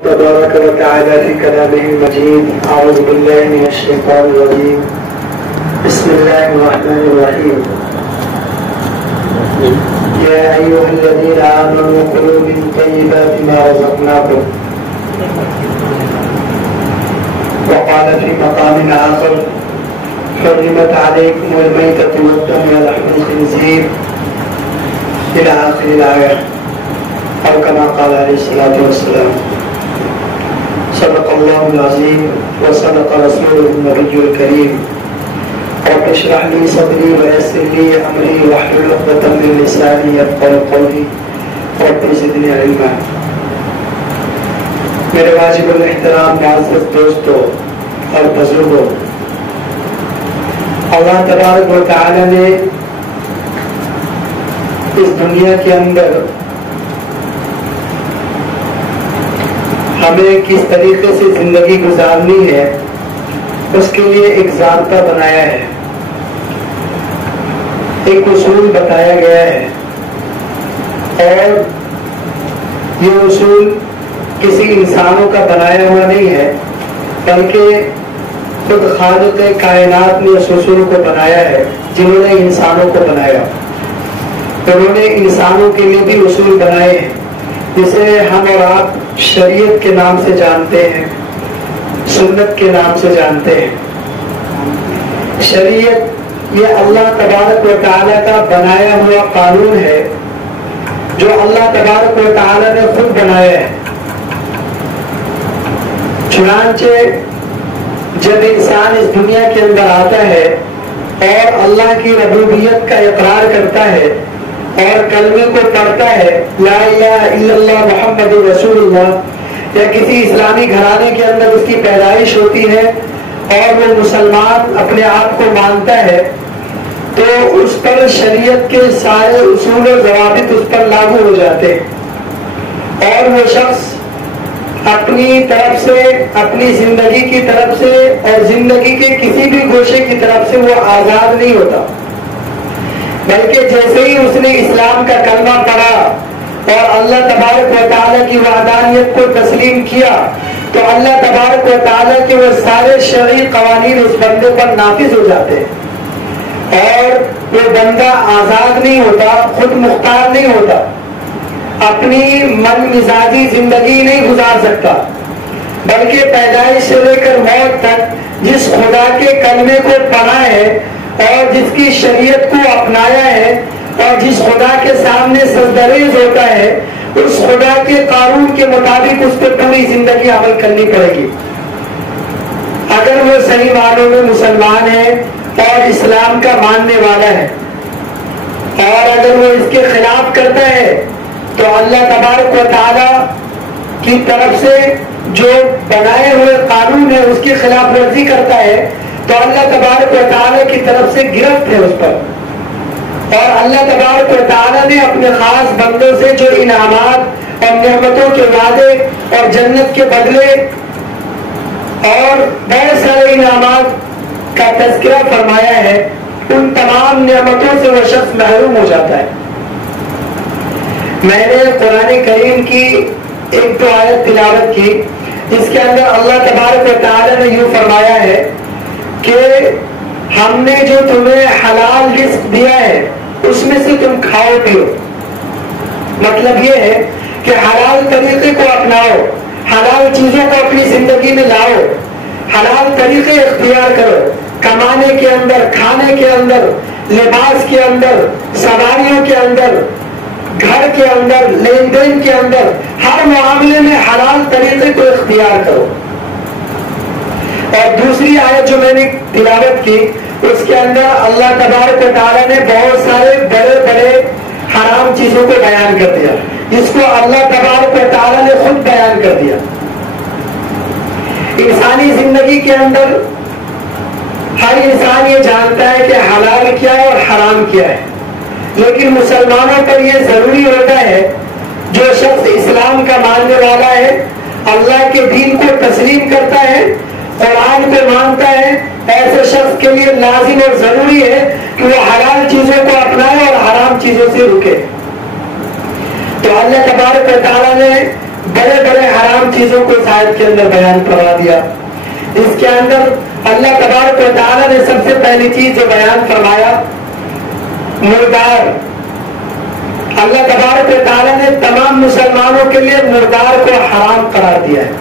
تبارك وتعالى في كلامه المجيد. أعوذ بالله من الشيطان الرجيم. بسم الله الرحمن الرحيم. يا أيها الذين آمنوا كلوا من طيبات ما رزقناكم. وقال في مقام آخر حرمت عليكم الميتة والدم ولحم الخنزير إلى آخر الآية، أو كما قال عليه الصلاة والسلام. صدق الله العظيم وصدق رسوله النبي الكريم. رب اشرح لي صدري ويسر لي أمري واحلل عقدة من لساني يفقهوا قولي رب زدني علما. میرے واجب الاحترام معزز دوستوں اور بزرگوں، اللہ تبارک و تعالی نے اس دنیا کے اندر ہمیں کس طریقے سے زندگی گزارنی ہے اس کے لیے ایک ضابطہ بنایا ہے، ایک اصول بتایا گیا ہے، اور یہ اصول کسی انسانوں کا بنایا ہوا نہیں ہے، بلکہ خود خالق کائنات نے اس اصول کو بنایا ہے، جنہوں نے انسانوں کو بنایا، انہوں نے انسانوں کے لیے بھی اصول بنائے ہیں، جسے ہم اور آپ شریعت کے نام سے جانتے ہیں، سنت کے نام سے جانتے ہیں۔ شریعت یہ اللہ تبارک و تعالیٰ کا بنایا ہوا قانون ہے، جو اللہ تبارک و تعالیٰ نے خود بنایا ہے۔ چنانچہ جب انسان اس دنیا کے اندر آتا ہے اور اللہ کی ربوبیت کا اقرار کرتا ہے اور کلمے کو پڑھتا ہے، لا الہ الا اللہ محمد رسول اللہ، یا کسی اسلامی گھرانے کے اندر اس کی پیدائش ہوتی ہے اور وہ مسلمان اپنے آپ کو مانتا ہے، تو اس پر شریعت کے سارے اصول و ضوابط اس پر لاگو ہو جاتے ہیں، اور وہ شخص اپنی طرف سے، اپنی زندگی کی طرف سے اور زندگی کے کسی بھی گوشے کی طرف سے وہ آزاد نہیں ہوتا، بلکہ جیسے ہی اس نے اسلام کا کلمہ پڑھا اور اللہ تبارک و تعالیٰ کی وحدانیت کو تسلیم کیا، تو اللہ تبارک و تعالیٰ کے وہ سارے شرعی قوانین اس بندے پر نافذ ہو جاتے ہیں، اور وہ بندہ آزاد نہیں ہوتا، خود مختار نہیں ہوتا، اپنی من مزاجی زندگی نہیں گزار سکتا، بلکہ پیدائش سے لے کر موت تک جس خدا کے کلمے کو پڑھا ہے اور جس کی شریعت کو اپنایا ہے اور جس خدا کے سامنے سجدریز ہوتا ہے، اس خدا کے قانون کے مطابق اس پہ پوری زندگی عمل کرنی پڑے گی۔ اگر وہ صحیح معنوں میں مسلمان ہے اور اسلام کا ماننے والا ہے، اور اگر وہ اس کے خلاف کرتا ہے تو اللہ تبارک و تعالی کی طرف سے جو بنائے ہوئے قانون ہے اس کی خلاف ورزی کرتا ہے، تو اللہ تبارک و تعالی کی طرف سے گرفت ہے اس پر، اور اللہ تبارک و تعالی نے اپنے خاص بندوں سے جو انعامات اور نعمتوں کے وعدے اور جنت کے بدلے اور بہت سارے انعامات کا تذکرہ فرمایا ہے، ان تمام نعمتوں سے وہ شخص محروم ہو جاتا ہے۔ میں نے قرآن کریم کی ایک دو آیت تلاوت کی، جس کے اندر اللہ تبارک و تعالی نے یوں فرمایا ہے کہ ہم نے جو تمہیں حلال رزق دیا ہے اس میں سے تم کھاؤ پیو۔ مطلب یہ ہے کہ حلال طریقے کو اپناؤ، حلال چیزوں کو اپنی زندگی میں لاؤ، حلال طریقے اختیار کرو، کمانے کے اندر، کھانے کے اندر، لباس کے اندر، سواریوں کے اندر، گھر کے اندر، لین دین کے اندر، ہر معاملے میں حلال طریقے کو اختیار کرو۔ اور دوسری آیت جو میں نے تلاوت کی اس کے اندر اللہ تبارک و تعالیٰ نے بہت سارے بڑے بڑے حرام چیزوں کو بیان کر دیا، جس کو اللہ تبارک و تعالیٰ نے خود بیان کر دیا۔ انسانی زندگی کے اندر ہر انسان یہ جانتا ہے کہ حلال کیا ہے اور حرام کیا ہے، لیکن مسلمانوں پر یہ ضروری ہوتا ہے، جو شخص اسلام کا ماننے والا ہے، اللہ کے دین کو تسلیم کرتا ہے، قرآن کو مانتا ہے، ایسے شخص کے لیے لازم اور ضروری ہے کہ وہ حلال چیزوں کو اپنائے اور حرام چیزوں سے رکے۔ تو اللہ تبارک و تعالیٰ نے بڑے بڑے حرام چیزوں کو اس آیت کے اندر بیان کروا دیا۔ اس کے اندر اللہ تبارک و تعالیٰ نے سب سے پہلی چیز جو بیان فرمایا مردار۔ اللہ تبارک و تعالیٰ نے تمام مسلمانوں کے لیے مردار کو حرام قرار دیا ہے۔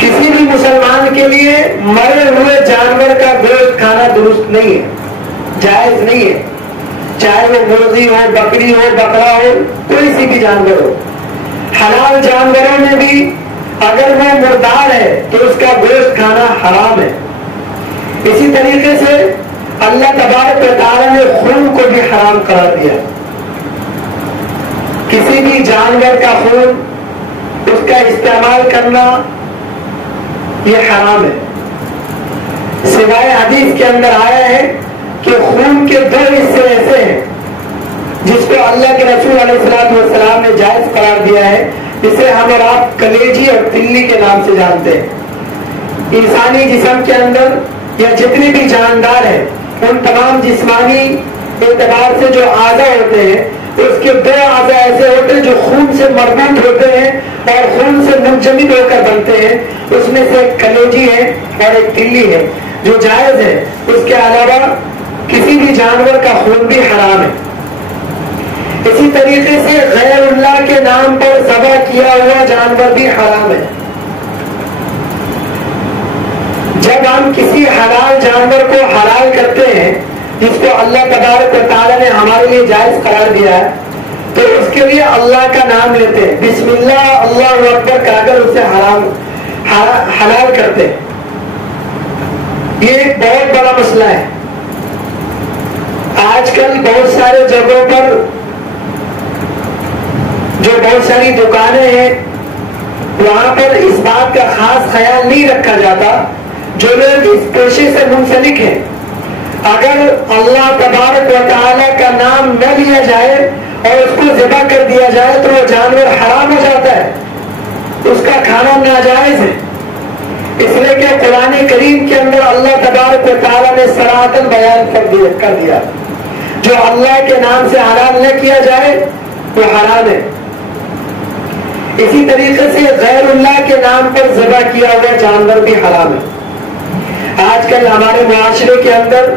کسی بھی مسلمان کے لیے مرے ہوئے جانور کا گوشت کھانا درست نہیں ہے، جائز نہیں ہے، چاہے وہ مرغی ہو، بکری ہو، بکرا ہو، کوئی سی بھی جانور ہو۔ حلال جانوروں میں بھی اگر وہ مردار ہے تو اس کا گوشت کھانا حرام ہے۔ اسی طریقے سے اللہ تبارک و تعالیٰ نے خون کو بھی حرام قرار دیا۔ کسی بھی جانور کا خون اس کا استعمال کرنا یہ حرام ہے، سوائے حدیث کے اندر آیا ہے کہ خون کے دو حصے ایسے ہیں جس کو اللہ کے رسول علیہ الصلوۃ والسلام نے جائز قرار دیا ہے، جسے ہم اور آپ کلیجی اور تلی کے نام سے جانتے ہیں۔ انسانی جسم کے اندر یا جتنے بھی جاندار ہیں ان تمام جسمانی اعتبار سے جو اعضاء ہوتے ہیں اس کے دو اعضاء ایسے ہوتے ہیں جو خون سے مربوط ہوتے ہیں اور خون سے منجمد ہو کر بنتے ہیں، اس میں سے ایک کلیجی ہے اور ایک تلی ہے جو جائز ہے۔ اس کے علاوہ کسی بھی جانور کا خون بھی حرام ہے۔ اسی طریقے سے غیر اللہ کے نام پر ذبح کیا ہوا جانور بھی حرام ہے۔ جب ہم کسی حلال جانور کو حلال کرتے ہیں جس کو اللہ تبارک و تعالیٰ نے ہمارے لیے جائز قرار دیا ہے تو اس کے لیے اللہ کا نام لیتے ہیں، بسم اللہ اللہ اکبر کہہ کر اسے حلال کرتے ہیں۔ یہ ایک بہت بڑا مسئلہ ہے۔ آج کل بہت سارے جگہوں پر جو بہت ساری دکانیں ہیں وہاں پر اس بات کا خاص خیال نہیں رکھا جاتا، جو لوگ اس پیشے سے منسلک ہیں، اگر اللہ تبارک و تعالیٰ کا نام نہ لیا جائے اور اس کو ذبح کر دیا جائے تو وہ جانور حرام ہو جاتا ہے، اس کا کھانا ناجائز ہے۔ اس لیے کہ قرآن کریم کے اندر اللہ تبارک و تعالیٰ نے صراحتاً بیان کر دیا جو اللہ کے نام سے حلال نہ کیا جائے وہ حرام ہے۔ اسی طریقے سے غیر اللہ کے نام پر ذبح کیا ہوا جانور بھی حرام ہے۔ آج کل ہمارے معاشرے کے اندر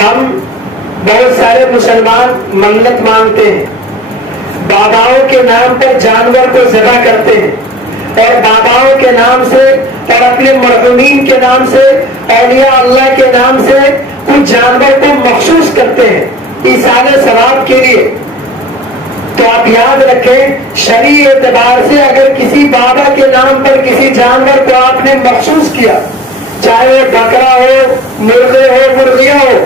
ہم بہت سارے مسلمان منت مانگتے ہیں، باباؤں کے نام پر جانور کو ذبح کرتے ہیں اور باباؤں کے نام سے اور اپنے مرحومین کے نام سے اولیاء اللہ کے نام سے کچھ جانور کو مخصوص کرتے ہیں ایصال ثواب کے لیے۔ تو آپ یاد رکھیں شرعی اعتبار سے اگر کسی بابا کے نام پر کسی جانور کو آپ نے مخصوص کیا، چاہے وہ بکرا ہو، مرغے ہو، مرغیاں ہو،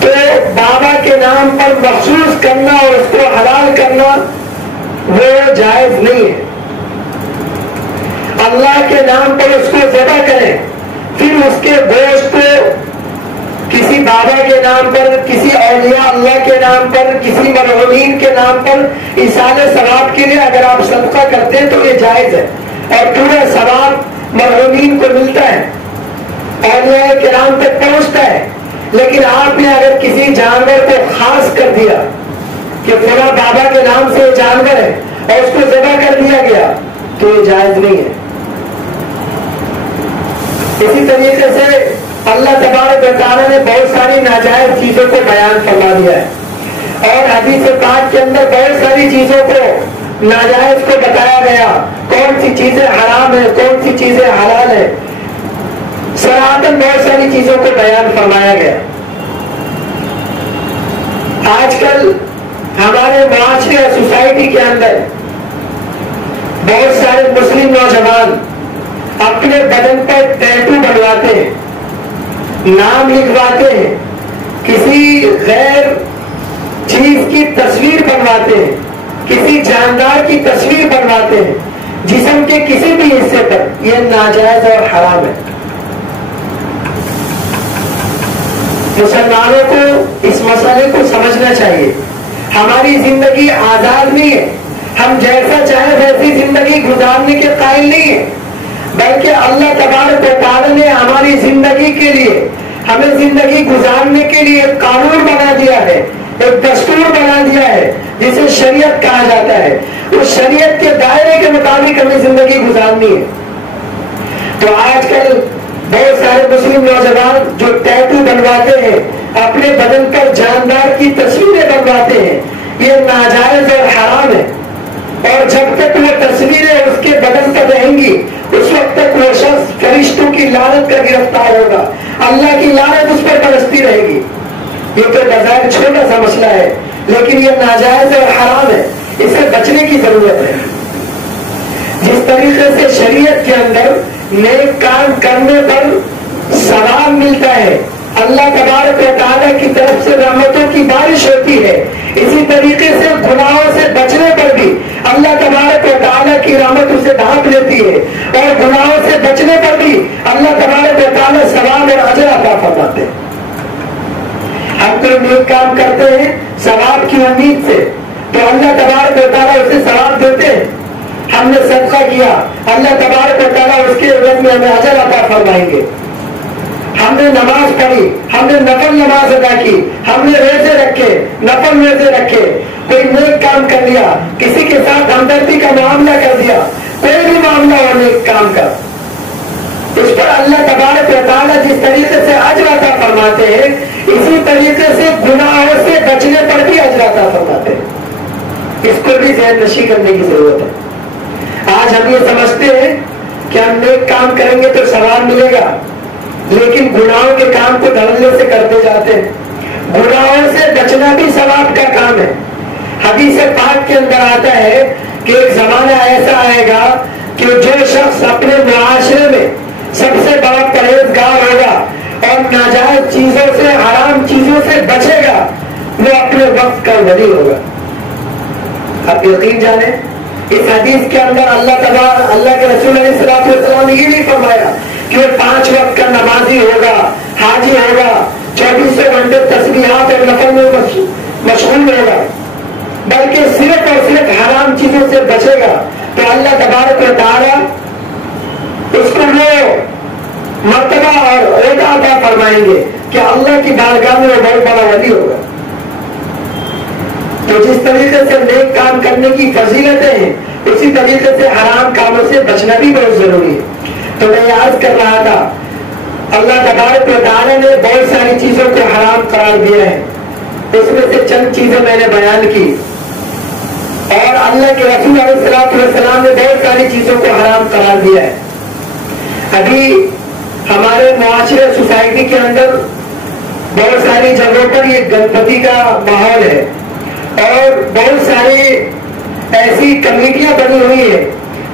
تو بابا کے نام پر مخصوص کرنا اور اس کو حلال کرنا وہ جائز نہیں ہے۔ اللہ کے نام پر اس کو ذبح کریں، پھر اس کے گوشت کو کسی بابا کے نام پر، کسی اولیاء اللہ کے نام پر، کسی مرحومین کے نام پر ایصال ثواب کے لیے اگر آپ صدقہ کرتے ہیں تو یہ جائز ہے اور پورا ثواب مرحومین کو ملتا ہے، اولیاء کرام تک پہنچتا ہے۔ لیکن آپ نے اگر کسی جانور کو خاص کر دیا کہ فلاں بابا کے نام سے یہ جانور ہے اور اس کو ذبح کر دیا گیا تو یہ جائز نہیں ہے۔ اسی طریقے سے اللہ تبارک و تعالیٰ نے بہت ساری ناجائز چیزوں کو بیان فرما دیا ہے اور حدیث پاک کے اندر بہت ساری چیزوں کو ناجائز کو بتایا گیا، کون سی چیزیں حرام ہیں، کون سی چیزیں حلال ہیں، صراحتاً بہت ساری چیزوں کو بیان فرمایا گیا۔ آج کل ہمارے معاشرے اور سوسائٹی کے اندر بہت سارے مسلم نوجوان اپنے بدن پر ٹیٹو بنواتے ہیں، نام لکھواتے ہیں، کسی غیر چیز کی تصویر بنواتے ہیں، کسی جاندار کی تصویر بنواتے ہیں جسم کے کسی بھی حصے پر، یہ ناجائز اور حرام ہے۔ مسلمانوں کو اس مسئلے کو سمجھنا چاہیے۔ ہماری زندگی آزاد نہیں ہے، ہم جیسا چاہے ویسی زندگی گزارنے کے قائل نہیں ہیں، بلکہ اللہ تبارک و تعالی نے ہماری زندگی کے لیے، ہمیں زندگی گزارنے کے لیے ایک قانون بنا دیا ہے ایک دستور بنا دیا ہے جسے شریعت کہا جاتا ہے. اس شریعت کے دائرے کے مطابق ہمیں زندگی گزارنی ہے. تو آج کل بہت سارے مسلم نوجوان جو ٹیٹو بنواتے ہیں, اپنے بدن پر جاندار کی تصویریں بنواتے ہیں, یہ ناجائز اور حرام ہے. اور جب تک وہ تصویریں اس کے بدن پر رہیں گی اس وقت تک وہ شخص فرشتوں کی لعنت کا گرفتار ہوگا, اللہ کی لعنت اس پر برستی رہے گی. یہ تو بظاہر چھوٹا سا مسئلہ ہے لیکن یہ ناجائز اور حرام ہے, اس سے بچنے کی ضرورت ہے. جس طریقے سے شریعت کے اندر نیک کام کرنے پر ثواب ملتا ہے, اللہ تبارک و تعالیٰ کی طرف سے رحمتوں کی بارش ہوتی ہے, اسی طریقے سے گناہوں سے بچنے پر بھی اللہ تبارک و تعالیٰ کی رحمت اسے ڈھانپ لیتی ہے, اور گناہوں سے بچنے پر بھی اللہ تبارک و تعالیٰ ثواب اور اجر عطا فرماتے ہیں. ہم کوئی نیک کام کرتے ہیں ثواب کی امید سے تو اللہ تبارک و تعالیٰ اسے ثواب دیتے ہیں. ہم نے صدقہ کیا, اللہ تبارک و تعالیٰ اس کے عوض میں ہمیں اجر عطا فرمائیں گے. ہم نے نماز پڑھی, ہم نے نفل نماز ادا کی, ہم نے روزے رکھے, نفل روزے رکھے, کوئی نیک کام کر لیا, کسی کے ساتھ ہمدردی کا معاملہ کر دیا, کوئی بھی معاملہ ہو نیک کام کا, اس پر اللہ تبارک و تعالیٰ جس طریقے سے اجر عطا فرماتے ہیں اسی طریقے سے گناہوں سے بچنے پر بھی اجر عطا فرماتے ہیں. اس کو بھی ذہن نشی کرنے کی ضرورت ہے. آج ہم یہ سمجھتے ہیں کہ ہم نیک کام کریں گے تو ثواب ملے گا, لیکن گناہوں کے کام کو دھڑلے سے کرتے جاتے ہیں. گناہوں سے بچنا بھی ثواب کا کام ہے. حدیث پاک کے اندر آتا ہے کہ ایک زمانہ ایسا آئے گا کہ جو شخص اپنے معاشرے میں سب سے بڑا پرہیزگار ہوگا اور ناجائز چیزوں سے, حرام چیزوں سے بچے گا, وہ اپنے وقت کا ولی ہوگا. آپ یقین جانیں اس حدیث کے اندر اللہ کے رسول علیہ السلام نے یہ نہیں فرمایا کہ وہ 5 وقت کا نمازی ہوگا, حاجی ہوگا, 24 گھنٹے تسبیحات اور نفل میں مشغول ہوگا, بلکہ صرف اور صرف حرام چیزوں سے بچے گا تو اللہ تبارک و تعالیٰ اس کو وہ مرتبہ اور عہدہ عطا فرمائیں گے کہ اللہ کی بارگاہ میں وہ بہت بڑا ولی ہوگا. تو جس طریقے سے نیک کام کرنے کی فضیلتیں ہیں اسی طریقے سے حرام کاموں سے بچنا بھی بہت ضروری ہے. تو میں یاد کر رہا تھا اللہ تبارک و تعالیٰ نے بہت ساری چیزوں کو حرام قرار دیا ہے, اس میں سے چند چیزیں میں نے بیان کی, اور اللہ کے رسول علیہ السلام نے بہت ساری چیزوں کو حرام قرار دیا ہے. ابھی ہمارے معاشرے سوسائٹی کے اندر بہت ساری جگہوں پر یہ گنپتی کا ماحول ہے اور بہت ساری ایسی کمیٹیاں بنی ہوئی ہیں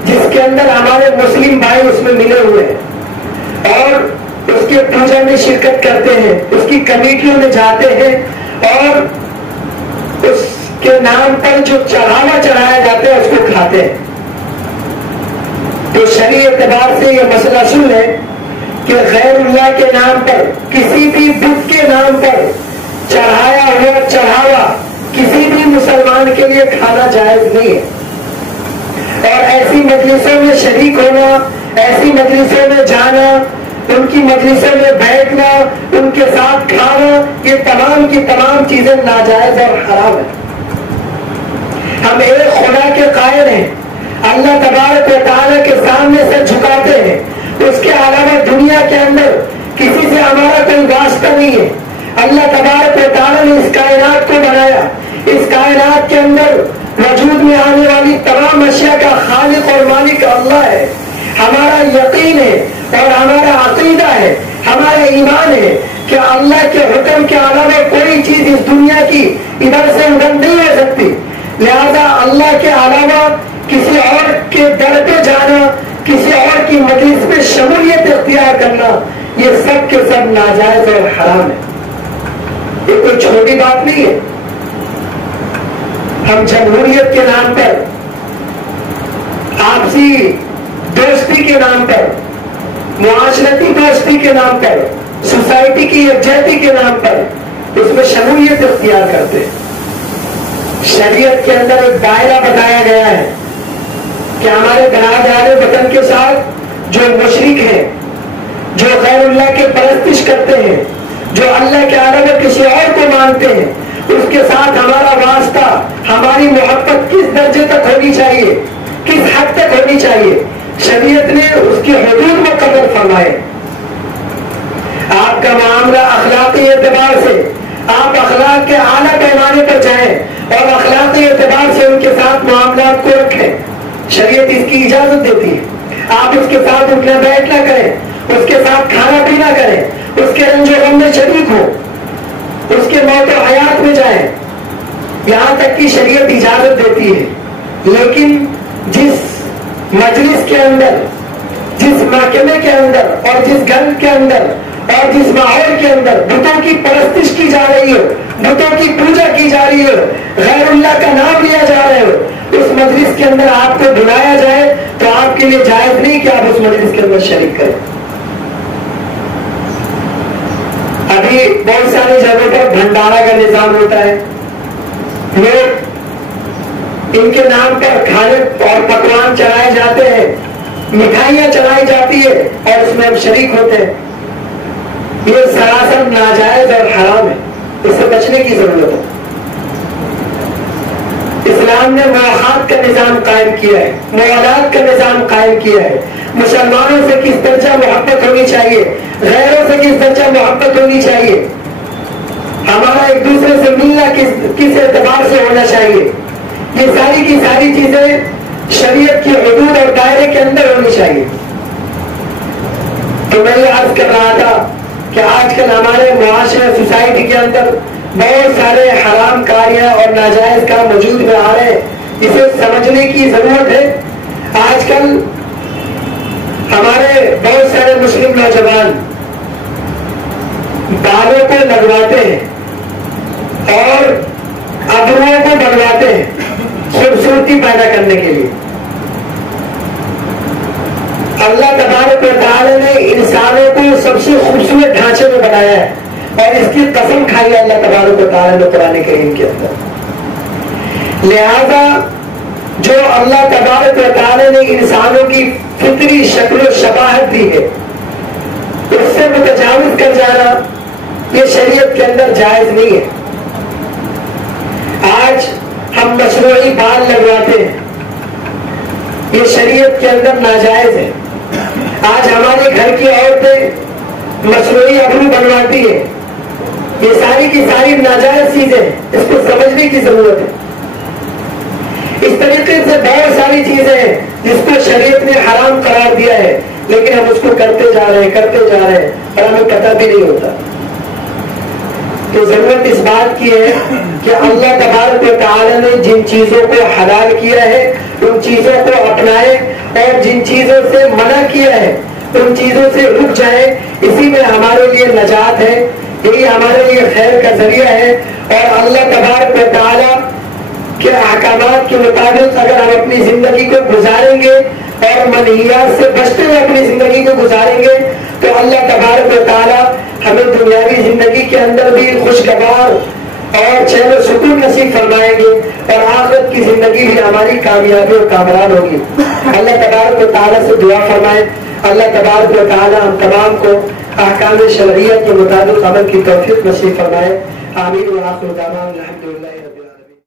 جس کے اندر ہمارے مسلم بھائی اس میں ملے ہوئے ہیں اور اس کے پوجا میں شرکت کرتے ہیں, اس کی کمیٹیوں میں جاتے ہیں اور اس کے نام پر جو چڑھاوا چڑھایا جاتا ہے اس کو کھاتے ہیں. تو شرعی اعتبار سے یہ مسئلہ سن ہے کہ غیر اللہ کے نام پر, کسی بھی بت کے نام پر چڑھایا ہوا چڑھاوا کسی بھی مسلمان کے لیے کھانا جائز نہیں ہے. اور ایسی مجلسوں میں شریک ہونا, ایسی مجلسوں میں جانا, ان کی مجلسوں میں بیٹھنا, ان کے ساتھ کھانا, یہ تمام کی تمام چیزیں ناجائز اور حرام ہیں. ہم ایک خدا کے قائل ہیں, اللہ تبارک و تعالیٰ کے سامنے سے جھکاتے ہیں, اس کے علاوہ دنیا کے اندر کسی سے ہمارا کوئی واسطہ نہیں ہے. اللہ تبارک و تعالیٰ نے اس کائنات کو بنایا, اس کائنات کے اندر وجود میں آنے والی تمام اشیاء کا خالق اور مالک اللہ ہے. ہمارا یقین ہے اور ہمارا عقیدہ ہے, ہمارا ایمان ہے کہ اللہ کے حکم کے علاوہ کوئی چیز اس دنیا کی ادھر سے ادھر نہیں ہو سکتی. لہذا اللہ کے علاوہ کسی اور کے در پہ جانا, کسی اور کی مجلس میں شمولیت اختیار کرنا, یہ سب کے سب ناجائز اور حرام ہے. یہ کوئی چھوٹی بات نہیں ہے. ہم جمہوریت کے نام پر, آپسی دوستی کے نام پر, معاشرتی دوستی کے نام پر, سوسائٹی کی یکجہتی کے نام پر اس میں شمولیت اختیار کرتے ہیں. شریعت کے اندر ایک دائرہ بتایا گیا ہے کہ ہمارے برادران وطن کے ساتھ جو مشرک ہیں, جو غیر اللہ کے پرستش کرتے ہیں, جو اللہ کے علاوہ کسی اور کو مانتے ہیں, اس کے ساتھ ہمارا واسطہ، ہماری محبت کس درجے تک ہونی چاہیے، کس حد تک ہونی چاہیے، شریعت نے اس کی حدود مقرر فرمائے۔ آپ کا معاملہ اخلاقی اعتبار سے آپ اخلاق کے اعلیٰ پیمانے پر جائیں اور اخلاقی اعتبار سے ان کے ساتھ معاملات کو رکھیں، شریعت اس کی اجازت دیتی ہے۔ آپ اس کے ساتھ اٹھنا بیٹھنا کریں، اس کے ساتھ کھانا پینا کریں، اس کے رنج و غم میں شریک ہو، اس کے موت و حیات میں جائیں، یہاں تک کہ شریعت اجازت دیتی ہے۔ لیکن جس مجلس کے اندر، جس محکمے کے اندر اور جس گھر کے اندر اور جس ماحول کے اندر بتوں کی پرستش کی جا رہی ہو، بتوں کی پوجا کی جا رہی ہو، غیر اللہ کا نام لیا جا رہا ہو، اس مجلس کے اندر آپ کو بلایا جائے تو آپ کے لیے جائز نہیں کہ آپ اس مجلس کے اندر شریک کریں۔ ابھی بہت ساری جگہوں پر بھنڈارا کا نظام ہوتا ہے، لوگ ان کے نام پر کھانے اور پکوان چلائے جاتے ہیں، مٹھائیاں چلائی جاتی ہے اور اس میں ہم شریک ہوتے ہیں۔ یہ سراسر ناجائز اور حرام ہے، اس سے بچنے کی ضرورت ہے۔ اسلام نے مواخات کا نظام قائم کیا ہے، موالات کا نظام قائم کیا ہے، مسلمانوں سے کس درجہ محبت ہونی چاہیے، غیروں سے کس درجہ محبت ہونی چاہیے، ہمارا ایک دوسرے سے ملنا کس اعتبار سے ہونا چاہیے، یہ ساری کی ساری چیزیں شریعت کی حدود اور دائرے کے اندر ہونی چاہیے۔ تو میں یہ عرض کر رہا تھا کہ آج کل ہمارے معاشرے سوسائٹی کے اندر بہت سارے حرام کاریاں اور ناجائز کام موجود میں آ رہے ہیں، اسے سمجھنے کی ضرورت ہے۔ آج کل ہمارے بہت سارے مسلم نوجوان بالوں کو لگواتے ہیں اور ابروؤں کو بنواتے ہیں خوبصورتی پیدا کرنے کے لیے۔ اللہ تبارک و تعالی نے انسانوں کو سب سے خوبصورت ڈھانچے میں بنایا ہے اور اس کی قسم کھائی اللہ تبارک و تعالی نے قرآن کریم کے اندر۔ لہذا جو اللہ تبارک و تعالی نے انسانوں کی فطری شکل و شباہت دی ہے، اس سے متجاوز کر جانا یہ شریعت کے اندر جائز نہیں ہے۔ آج ہم مشروعی بال لگواتے ہیں، یہ شریعت کے اندر ناجائز ہے۔ آج ہمارے گھر کی عورتیں مشروعی ابرو بنواتی ہے، یہ ساری کی ساری ناجائز چیزیں، اس کو سمجھنے کی ضرورت ہے۔ اس طریقے سے بہت ساری چیزیں ہیں جس کو شریعت نے حرام قرار دیا ہے، لیکن ہم اس کو کرتے جا رہے ہیں اور ہمیں پتہ بھی نہیں ہوتا۔ تو ضرورت اس بات کی ہے کہ اللہ تبارک و تعالی نے جن چیزوں کو حلال کیا ہے ان چیزوں کو اپنائے اور جن چیزوں سے منع کیا ہے ان چیزوں سے رک جائیں، اسی میں ہمارے لیے نجات ہے، یہی ہمارے لیے خیر کا ذریعہ ہے۔ اور اللہ تبارک و تعالی کے احکامات کے مطابق اگر ہم اپنی زندگی کو گزاریں گے اور منہیات سے بچتے ہوئے اپنی زندگی کو گزاریں گے تو اللہ تبارک و تعالی ہمیں دنیاوی زندگی کے اندر بھی خوشگوار اور چین و سکون نصیب فرمائیں گے اور آخرت کی زندگی بھی ہماری کامیابی اور کامران ہوگی۔ اللہ تبارک و تعالی سے دعا فرمائے اللہ تبارک و تعالی ہم تمام کو احکام شرعیہ کے مطابق عمل کی توفیق نصیب فرمائے۔ آمین و آخر دعوانا الحمدللہ۔